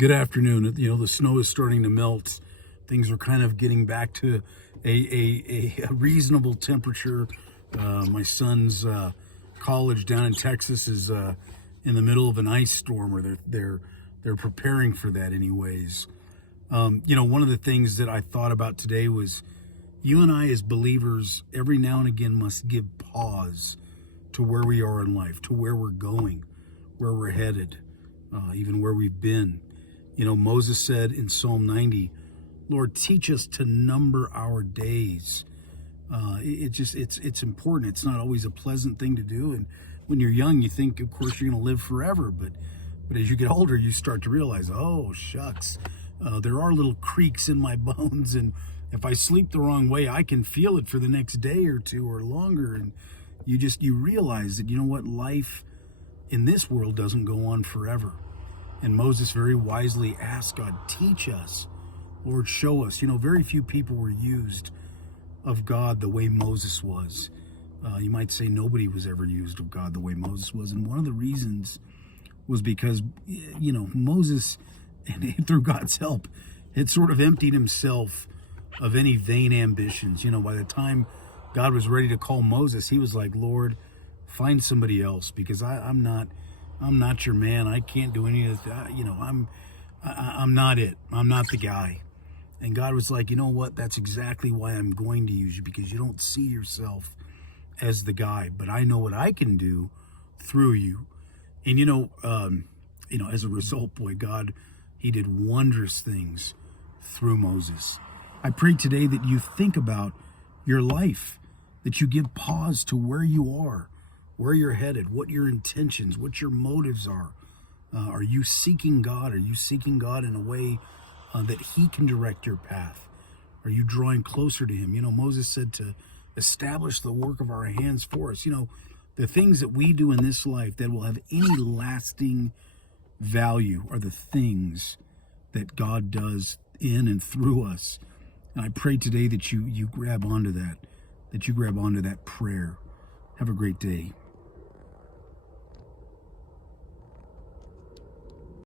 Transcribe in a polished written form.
Good afternoon. The snow is starting to melt. Things are kind of getting back to a reasonable temperature. My son's college down in Texas is in the middle of an ice storm, or they're preparing for that, anyways. One of the things that I thought about today was you and I, as believers, every now and again must give pause to where we are in life, to where we're going, where we're headed, even where we've been. Moses said in Psalm 90, Lord, teach us to number our days. It's important. It's not always a pleasant thing to do. And when you're young, you think, of course, you're going to live forever. But as you get older, you start to realize, oh, shucks, there are little creaks in my bones. And if I sleep the wrong way, I can feel it for the next day or two or longer. And you realize that, life in this world doesn't go on forever. And Moses very wisely asked God, teach us, Lord, show us. Very few people were used of God the way Moses was. You might say nobody was ever used of God the way Moses was. And one of the reasons was because, Moses, and through God's help, had sort of emptied himself of any vain ambitions. By the time God was ready to call Moses, he was like, Lord, find somebody else, because I'm not your man. I can't do any of that. I'm not it. I'm not the guy. And God was like, you know what? That's exactly why I'm going to use you, because you don't see yourself as the guy, but I know what I can do through you. And as a result, boy, God, he did wondrous things through Moses. I pray today that you think about your life, that you give pause to where you are, where you're headed, what your intentions, what your motives are. Are you seeking God? Are you seeking God in a way that he can direct your path? Are you drawing closer to him? Moses said to establish the work of our hands for us. The things that we do in this life that will have any lasting value are the things that God does in and through us. And I pray today that you grab onto that, you grab onto that prayer. Have a great day.